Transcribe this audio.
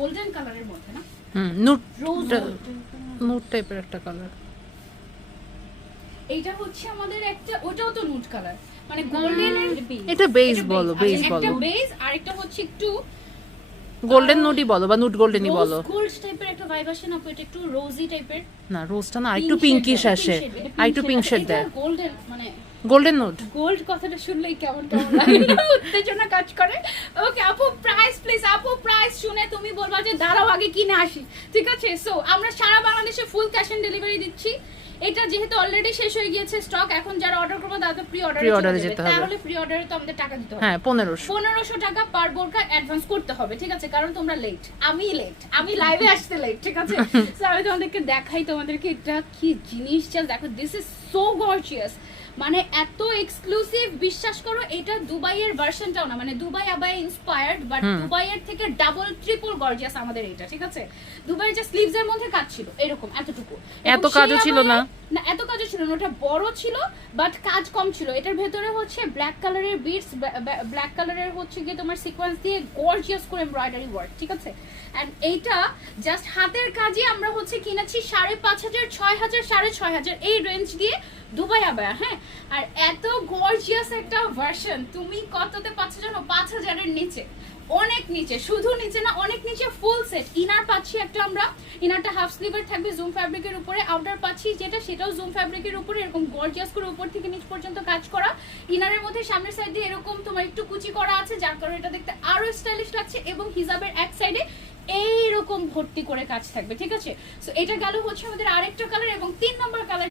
Golden কালারের মধ্যে না? হুম নুট নুট টাইপের একটা কালার এইটা হচ্ছে আমাদের একটা ওটাও তো নুট কালার মানে গোল্ডেনের এটা বেজ বলো বেজ একটা বলো। বেজ আর একটা হচ্ছে একটু গোল্ডেন নুটই বলো বা নুট গোল্ডেনই বলো। গোল্ড টাইপের একটা ভাইব আসে না এটা একটু রোজি টাইপের না রোজটা না আরেকটু পিঙ্কিশ আসে আরেকটু পিঙ্ক শেড দেয় গোল্ডেন মানে গোল্ডেন নুট গোল্ড কথাটা শুনলেই কেমন কেমন উত্তেজনা কাজ করে। ওকে আপু প্রাইস প্লিজ আপু প্রাইস শুনে তুমি বলবা যে দাঁড়াও আগে কিনে আসি। ঠিক আছে? সো আমরা সারা বাংলাদেশে ফুল ক্যাশ অন ডেলিভারি দিচ্ছি। এটা যেহেতু অলরেডি শেষ হয়ে গিয়েছে স্টক এখন যারা অর্ডার করবে তাদের প্রি অর্ডারে প্রি অর্ডারে যেতে হবে। তাহলে প্রি অর্ডারে তো আমাদের টাকা দিতে হবে। হ্যাঁ 1500 1500 টাকা পার বোরকা অ্যাডভান্স করতে হবে ঠিক আছে? কারণ তোমরা লেট আমি লেট আমি লাইভে আসতে লেট ঠিক আছে? সো আমি তোমাদেরকে দেখাই তোমাদেরকে এটা কি জিনিস চাল দেখো দিস ইজ সো গর্জিয়াস মানে এত এক্সক্লুসিভ বিশ্বাস করো এটা দুবাইয়ের ভার্সনটাও না মানে দুবাই আবাই ইন্সপায়ার্ড বাট হুম। দুবাইয়ের থেকে ডাবল ট্রিপল গর্জিয়াস আমাদের এটা ঠিক আছে দুবাইয়ের যে স্লিভস এর মধ্যে কাজ ছিল এরকম এতটুকু এত কাজও ছিল না? না এত কাজও ছিল না ওটা বড় ছিল বাট কাজ কম ছিল এটার ভেতরে হচ্ছে ব্ল্যাক কালারের বিটস ব্ল্যাক কালারের হচ্ছে গিয়ে তোমার সিকোয়েন্স দিয়ে গর্জিয়াস করে এমব্রয়ডারি ওয়ার্ক ঠিক আছে এন্ড এইটা জাস্ট হাতের কাজে আমরা হচ্ছে কিনেছি সাড়ে পাঁচ হাজার ছয় হাজার সাড়ে ছয় হাজার এই রেঞ্জ দিয়ে দুবাই আবায়া হ্যাঁ? আর এত গর্জিয়াস একটা ভার্সন তুমি কততে পাচ্ছ জানো? পাঁচ হাজারের নিচে। অনেক নিচে, শুধু নিচে না, অনেক নিচে ফুল সেট ইনার পাচ্ছি একটা আমরা, ইনারটা হাফ স্লিভের থাকবে জুম ফ্যাব্রিকের উপরে আউটার পাচ্ছি যেটা, সেটাও জুম ফ্যাব্রিকের উপরে, এরকম গর্জিয়াস করে উপর থেকে নিচ পর্যন্ত কাজ করা। ইনারের মধ্যে সামনের সাইড দিয়ে এরকম তোমার একটু কুচি করা আছে, যার কারণে এটা দেখতে আরও স্টাইলিশ লাগছে এবং হিজাবের এক সাইডে এইরকম ভর্তি করে কাজ থাকবে, ঠিক আছে? সো এটা গেল হচ্ছে আমাদের আরেকটা কালার এবং তিন নম্বর কালার